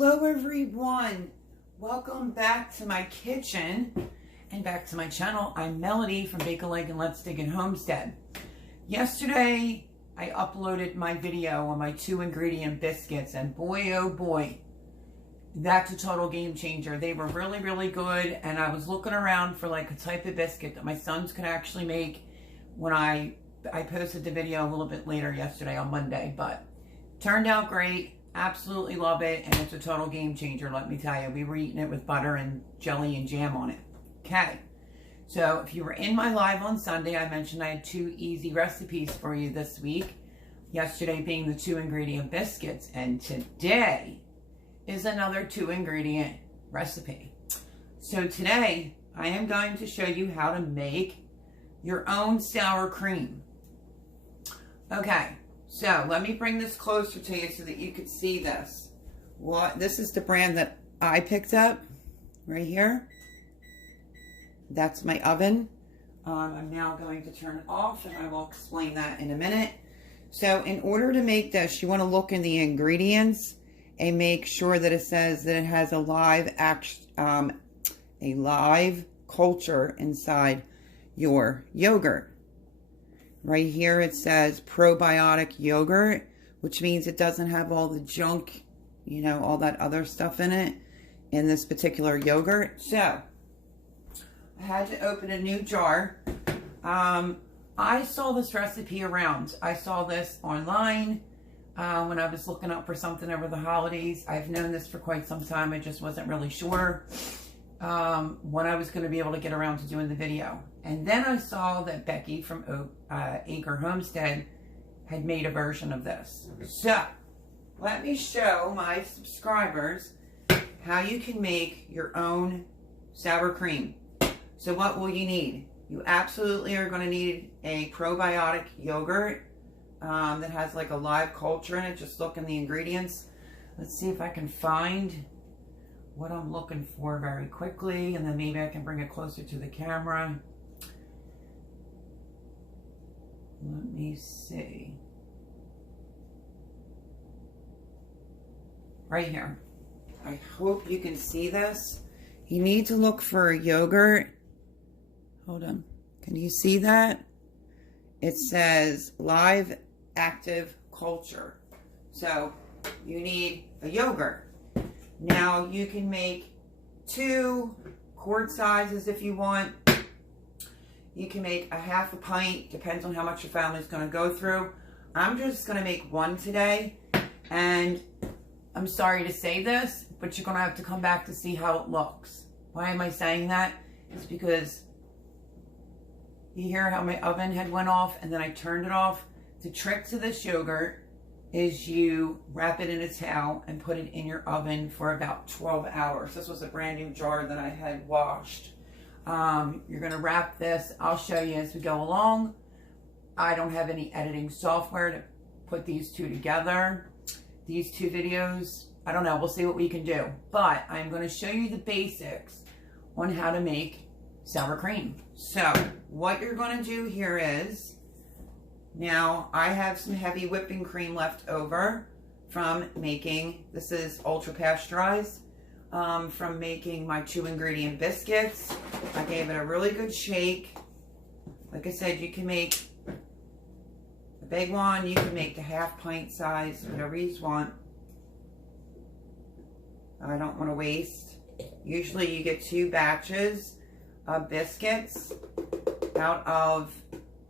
Hello everyone, welcome back to my kitchen and back to my channel. I'm Melody from Bake a Leg and Let's Dig in Homestead. Yesterday I uploaded my video on my 2 ingredient biscuits, and boy oh boy, that's a total game changer. They were really good, and I was looking around for like a type of biscuit that my sons could actually make when I posted the video a little bit later yesterday on Monday, but turned out great. Absolutely love it, and it's a total game changer, let me tell you. We were eating it with butter and jelly and jam on it. Okay, so if you were in my live on Sunday, I mentioned I had 2 easy recipes for you this week. Yesterday being the 2 ingredient biscuits, and today is another 2 ingredient recipe. So today I am going to show you how to make your own sour cream. Okay. So let me bring this closer to you so that you could see this. This is the brand that I picked up right here. That's my oven. I'm now going to turn it off, and I will explain that in a minute. So in order to make this, you want to look in the ingredients and make sure that it says that it has a live culture inside your yogurt. Right here it says probiotic yogurt, which means it doesn't have all the junk, you know, all that other stuff in it in this particular yogurt. So I had to open a new jar. I saw this recipe around. I saw this online when I was looking up for something over the holidays. I've known this for quite some time. I just wasn't really sure when I was going to be able to get around to doing the video. And then I saw that Becky from Acre Homestead had made a version of this. So let me show my subscribers how you can make your own sour cream. So what will you need? You absolutely are going to need a probiotic yogurt that has like a live culture in it. Just look in the ingredients. Let's see if I can find what I'm looking for very quickly, and then maybe I can bring it closer to the camera. Let me see. Right here. I hope you can see this. You need to look for a yogurt. Hold on. Can you see that? It says live active culture. So you need a yogurt. Now you can make 2 quart sizes if you want. You can make a half a pint, depends on how much your family's going to go through. I'm just going to make 1 today, and I'm sorry to say this, but you're going to have to come back to see how it looks. Why am I saying that? It's because you hear how my oven had went off and then I turned it off. The trick to this yogurt is you wrap it in a towel and put it in your oven for about 12 hours. This was a brand new jar that I had washed. You're going to wrap this. I'll show you as we go along. I don't have any editing software to put these 2 together. These 2 videos, I don't know. We'll see what we can do. But I'm going to show you the basics on how to make sour cream. So what you're going to do here is, now I have some heavy whipping cream left over from making, this is ultra pasteurized, from making my 2 ingredient biscuits. I gave it a really good shake. Like I said, you can make a big one, you can make the half pint size, whatever you want. I don't want to waste. Usually you get 2 batches of biscuits out of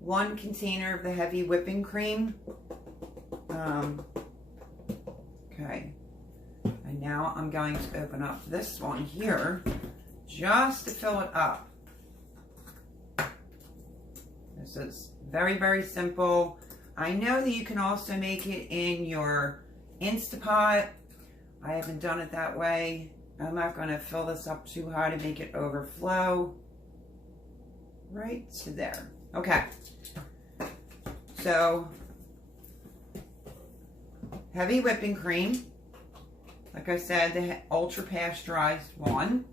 1 container of the heavy whipping cream. Okay. And now I'm going to open up this one here just to fill it up. This is very simple. I know that you can also make it in your Instapot. I haven't done it that way. I'm not going to fill this up too high to make it overflow. Right to there. Okay. So, heavy whipping cream. Like I said, the ultra pasteurized one.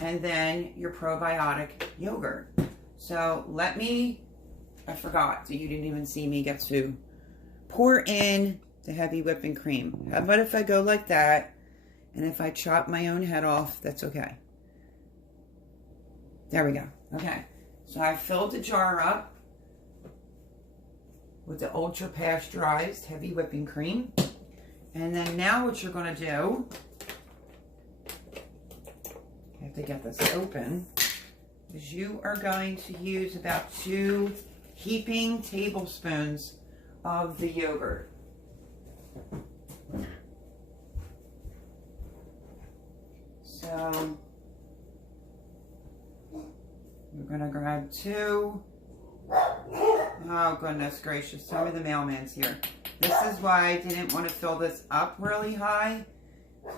And then your probiotic yogurt. So let me, I forgot, so you didn't even see me get to pour in the heavy whipping cream. How about if I go like that, And if I chop my own head off, that's okay. There we go. Okay. So I filled the jar up with the ultra pasteurized heavy whipping cream. And then now what you're going to do, I have to get this open, is you are going to use about 2 heaping tablespoons of the yogurt. So we're going to grab 2. Oh, goodness gracious. Tell me the mailman's here. This is why I didn't want to fill this up really high.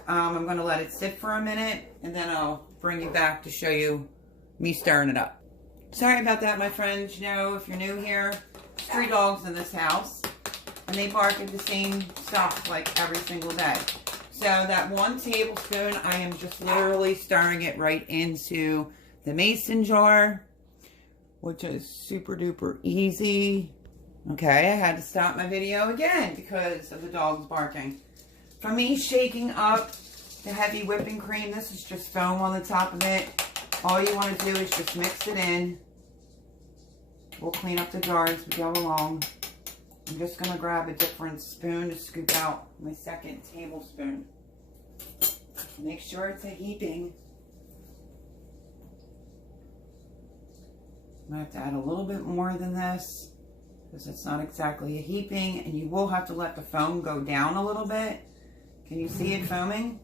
I'm going to let it sit for a minute, and then I'll bring you back to show you me stirring it up. Sorry about that, my friends. You know, if you're new here, there's 3 dogs in this house, and they bark at the same stuff like every single day. So that 1 tablespoon, I am just literally stirring it right into the mason jar, which is super duper easy. Okay, I had to stop my video again because of the dogs barking. For me, shaking up the heavy whipping cream, this is just foam on the top of it. All you want to do is just mix it in. We'll clean up the jar as we go along. I'm just going to grab a different spoon to scoop out my 2nd tablespoon. Make sure it's a heaping. I have to add a little bit more than this because it's not exactly a heaping, and you will have to let the foam go down a little bit. Can you see it foaming?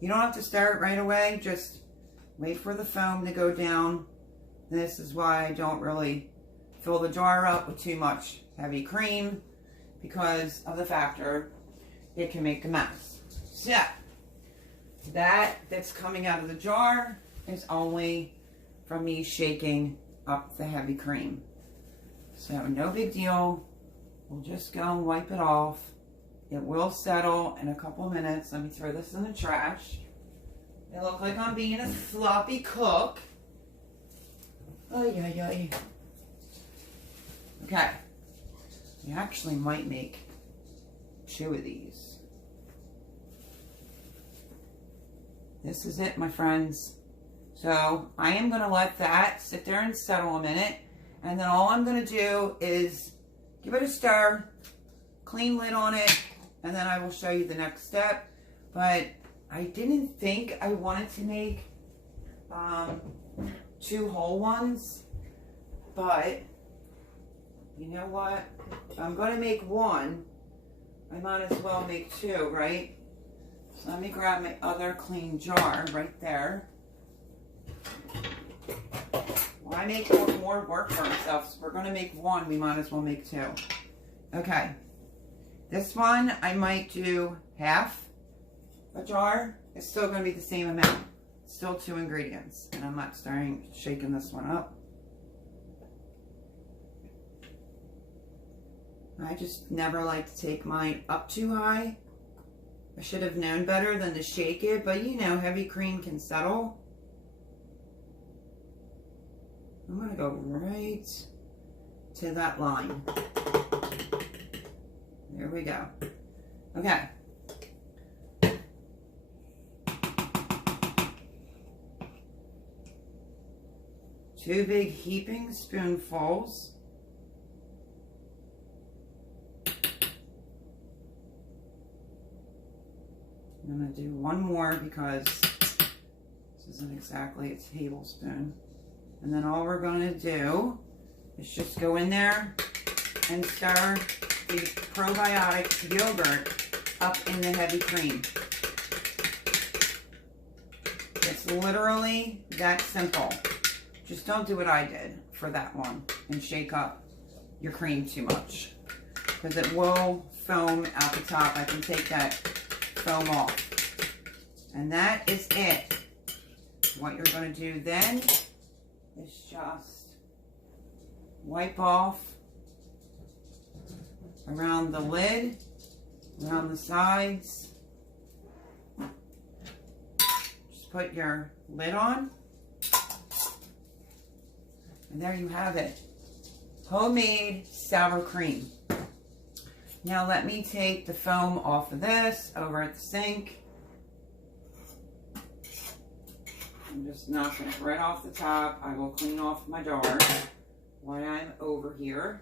You don't have to stir it right away, just wait for the foam to go down. This is why I don't really fill the jar up with too much heavy cream, because of the factor it can make a mess. So that's coming out of the jar is only from me shaking up the heavy cream. So no big deal. We'll just go and wipe it off. It will settle in a couple minutes. Let me throw this in the trash. It looks like I'm being a sloppy cook. Ay, ay, ay. Okay. We actually might make 2 of these. This is it, my friends. So I am going to let that sit there and settle a minute. And then all I'm going to do is give it a stir, clean lid on it, and then I will show you the next step. But I didn't think I wanted to make 2 whole ones. But you know what? If I'm going to make 1, I might as well make 2, right? So let me grab my other clean jar right there. Why make more work for ourselves? We're going to make 1, we might as well make 2. Okay. This one, I might do half a jar. It's still going to be the same amount. Still 2 ingredients. And I'm not shaking this one up. I just never like to take mine up too high. I should have known better than to shake it, but you know, heavy cream can settle. I'm going to go right to that line. There we go. Okay. Two big heaping spoonfuls. I'm going to do one more because this isn't exactly a tablespoon. And then all we're going to do is just go in there and stir the probiotic yogurt up in the heavy cream. It's literally that simple. Just don't do what I did for that one and shake up your cream too much, because it will foam out the top. I can take that foam off. And that is it. What you're going to do then is just wipe off around the lid, around the sides. Just put your lid on. And there you have it. Homemade sour cream. Now let me take the foam off of this over at the sink. just knocking it right off the top. I will clean off my jar while I'm over here.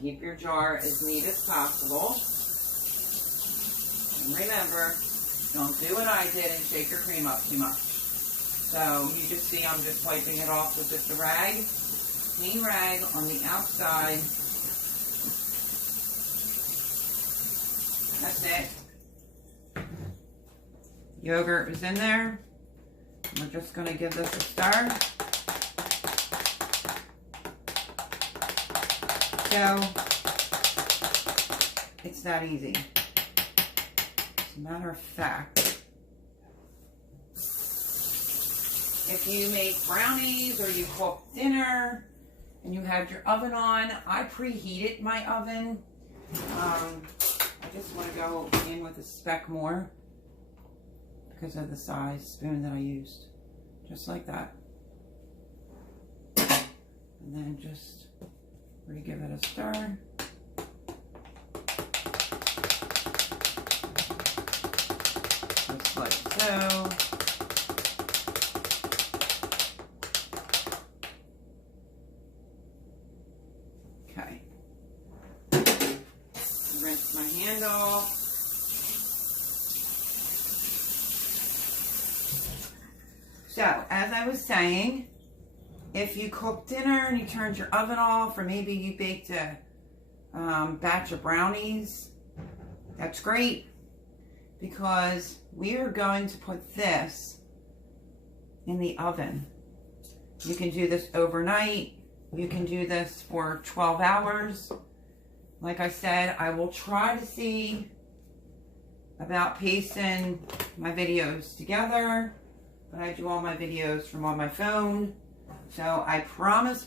Keep your jar as neat as possible. And remember, don't do what I did and shake your cream up too much. So you just see I'm just wiping it off with just a rag, clean rag on the outside. That's it. Yogurt is in there. We're just going to give this a stir. So, it's that easy. As a matter of fact, if you make brownies or you cook dinner and you had your oven on, I preheated my oven. I just want to go in with a speck more because of the size spoon that I used. Just like that. And then just re-give it a stir. Just like so. Okay. Rinse my hand off. So, as I was saying, if you cook dinner and you turned your oven off, or maybe you baked a batch of brownies, that's great, because we are going to put this in the oven. You can do this overnight. You can do this for 12 hours. Like I said, I will try to see about pasting my videos together, but I do all my videos from on my phone. So I promise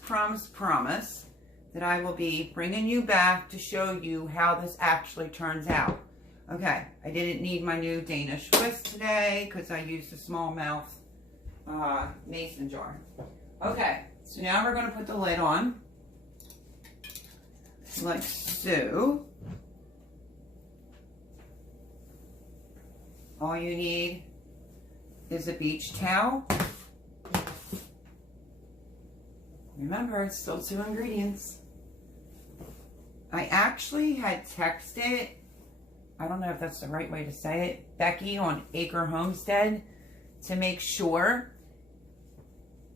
that I will be bringing you back to show you how this actually turns out. Okay, I didn't need my new Danish whisk today because I used a small mouth mason jar. Okay, so now we're going to put the lid on, like so. All you need is a beach towel. Remember, it's still 2 ingredients. I actually had texted, I don't know if that's the right way to say it, Becky on Acre Homestead to make sure,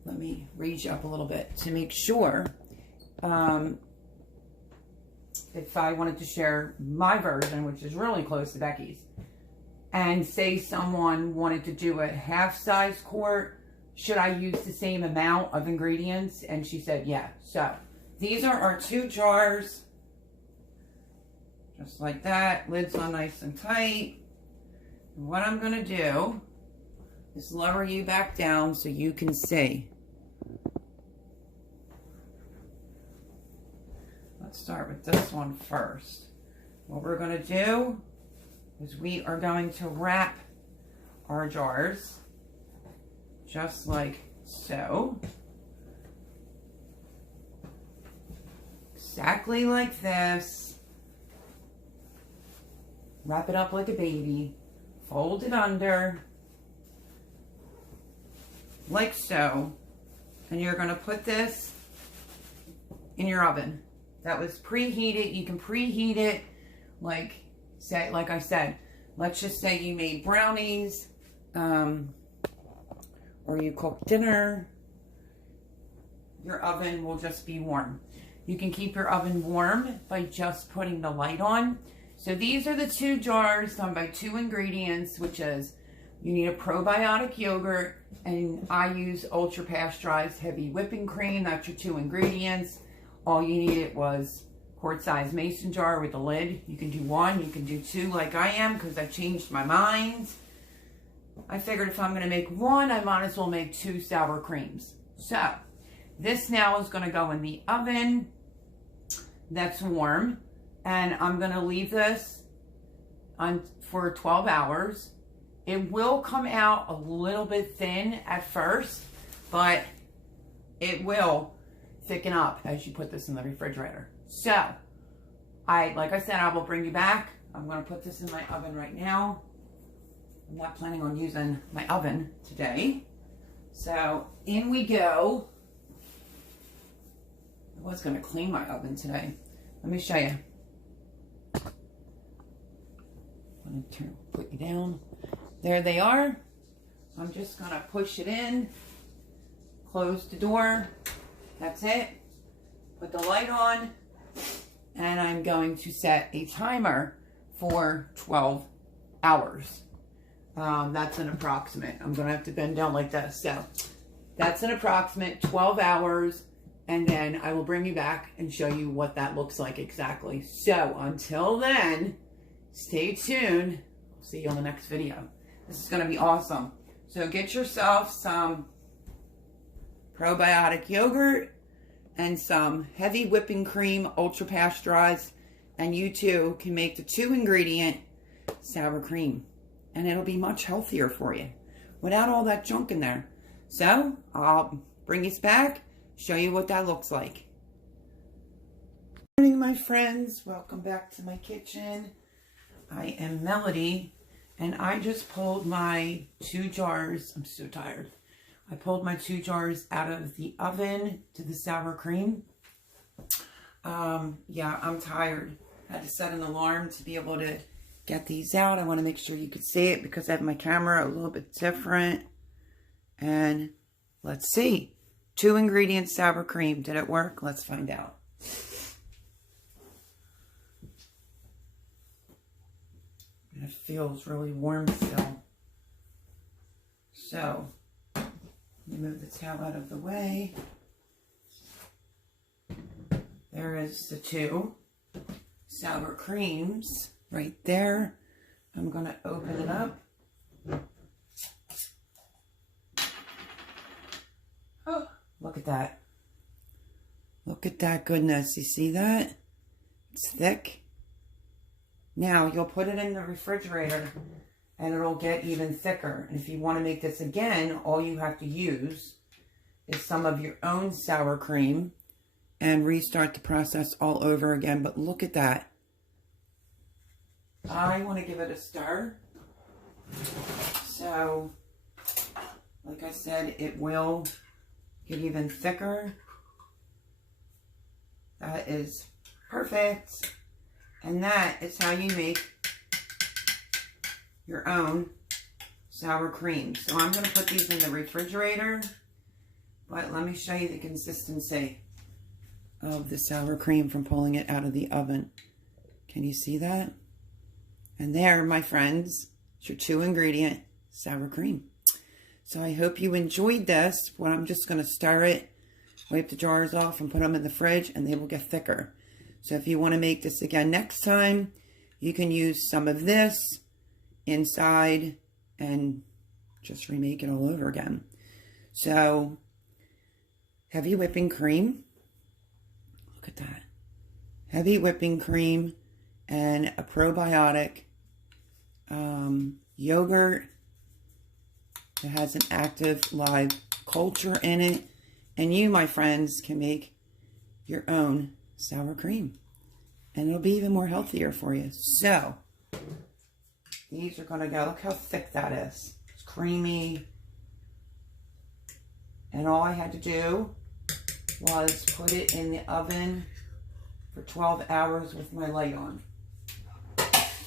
let me read you up a little bit, to make sure if I wanted to share my version, which is really close to Becky's, and say someone wanted to do a half-size quart, should I use the same amount of ingredients? And she said, yeah. So these are our 2 jars. Just like that. Lids on nice and tight. And what I'm going to do is lower you back down so you can see. Let's start with this one first. What we're going to do is we are going to wrap our jars just like so. Exactly like this. Wrap it up like a baby. Fold it under. Like so. And you're going to put this in your oven. That was preheated. You can preheat it like I said. Let's just say you made brownies. Or you cook dinner, your oven will just be warm. You can keep your oven warm by just putting the light on. So these are the 2 jars done by 2 ingredients, which is you need a probiotic yogurt, and I use ultra pasteurized heavy whipping cream. That's your 2 ingredients. All you needed was quart-size mason jar with a lid. You can do 1, you can do 2 like I am, because I changed my mind. I figured if I'm going to make 1, I might as well make 2 sour creams. So, this now is going to go in the oven that's warm. And I'm going to leave this on for 12 hours. It will come out a little bit thin at first, but it will thicken up as you put this in the refrigerator. So, like I said, I will bring you back. I'm going to put this in my oven right now. I'm not planning on using my oven today. So in we go. I was going to clean my oven today. Let me show you. I'm going to put you down. There they are. I'm just going to push it in. Close the door. That's it. Put the light on. And I'm going to set a timer for 12 hours. That's an approximate. I'm going to have to bend down like this. So that's an approximate 12 hours. And then I will bring you back and show you what that looks like exactly. So until then, stay tuned. I'll see you on the next video. This is going to be awesome. So get yourself some probiotic yogurt and some heavy whipping cream, ultra pasteurized. And you too can make the 2-ingredient sour cream. And it'll be much healthier for you without all that junk in there. So I'll bring you back, show you what that looks like. Good morning, my friends. Welcome back to my kitchen. I am Melody, and I just pulled my 2 jars. I'm so tired. I pulled my 2 jars out of the oven to the sour cream. Yeah, I'm tired. I had to set an alarm to be able to get these out. I want to make sure you could see it because I have my camera a little bit different. And let's see. 2-ingredient sour cream. Did it work? Let's find out. It feels really warm still. So, let me move the towel out of the way. There is the 2 sour creams right there. I'm going to open it up. Oh, look at that. Look at that goodness. You see that? It's thick. Now, you'll put it in the refrigerator and it'll get even thicker. And if you want to make this again, all you have to use is some of your own sour cream and restart the process all over again. But look at that. I want to give it a stir. So, like I said, it will get even thicker. That is perfect. And that is how you make your own sour cream. So I'm going to put these in the refrigerator. But let me show you the consistency of the sour cream from pulling it out of the oven. Can you see that? And there, my friends, is your 2-ingredient sour cream. So I hope you enjoyed this. Well, I'm just going to stir it, wipe the jars off, and put them in the fridge, and they will get thicker. So if you want to make this again next time, you can use some of this inside and just remake it all over again. So, heavy whipping cream. Look at that. Heavy whipping cream and a probiotic yogurt that has an active live culture in it. And you, my friends, can make your own sour cream. And it'll be even more healthier for you. So, these are going to go. Look how thick that is. It's creamy. And all I had to do was put it in the oven for 12 hours with my light on.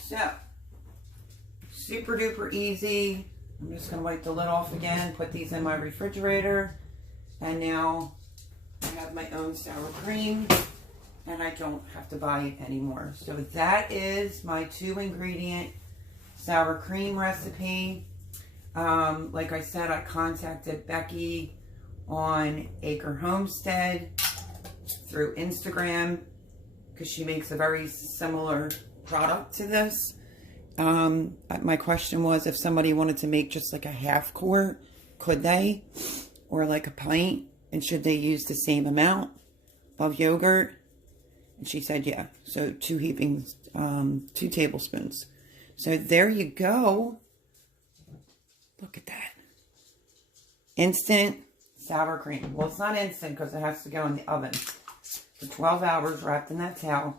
So, super duper easy. I'm just going to wipe the lid off again, put these in my refrigerator. And now I have my own sour cream. And I don't have to buy it anymore. So that is my 2-ingredient sour cream recipe. Like I said, I contacted Becky on Acre Homestead through Instagram because she makes a very similar product to this. My question was if somebody wanted to make just like a half quart, could they? Or like a pint? And should they use the same amount of yogurt? And she said, yeah. So 2 tablespoons. So there you go. Look at that. Instant sour cream. Well, it's not instant because it has to go in the oven for 12 hours wrapped in that towel.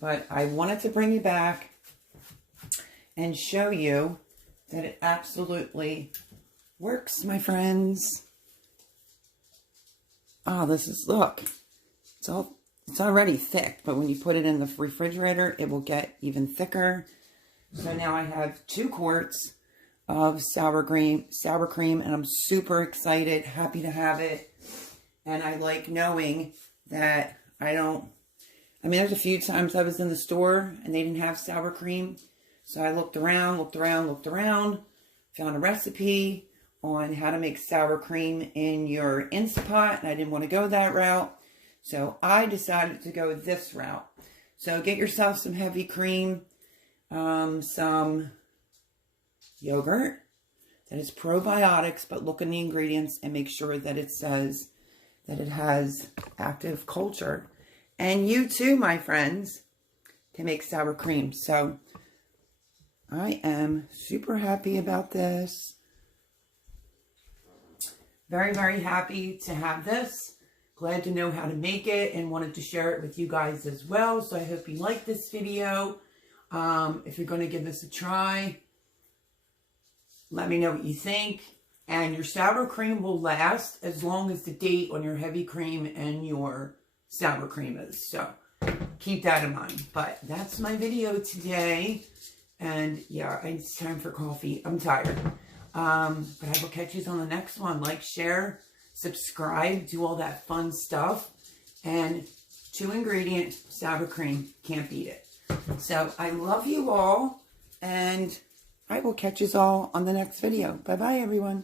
But I wanted to bring you back and show you that it absolutely works, my friends. Oh, this is, look, it's already thick, but when you put it in the refrigerator, it will get even thicker. So now I have 2 quarts of sour cream, and I'm super excited, happy to have it. And I like knowing that there's a few times I was in the store and they didn't have sour cream. So I looked around, found a recipe on how to make sour cream in your Instant Pot, and I didn't want to go that route. So I decided to go this route. So get yourself some heavy cream, some yogurt that is probiotics, but look in the ingredients and make sure that it says that it has active culture. And you too, my friends, can make sour cream. So I am super happy about this. Very, very happy to have this. Glad to know how to make it and wanted to share it with you guys as well. So I hope you like this video. If you're going to give this a try, let me know what you think. And your sour cream will last as long as the date on your heavy cream and your sour cream is. So keep that in mind. But that's my video today. And yeah, it's time for coffee. I'm tired. But I will catch you on the next one. Like, share, subscribe, do all that fun stuff. And 2 ingredient sour cream. Can't beat it. So I love you all. And I will catch you all on the next video. Bye-bye, everyone.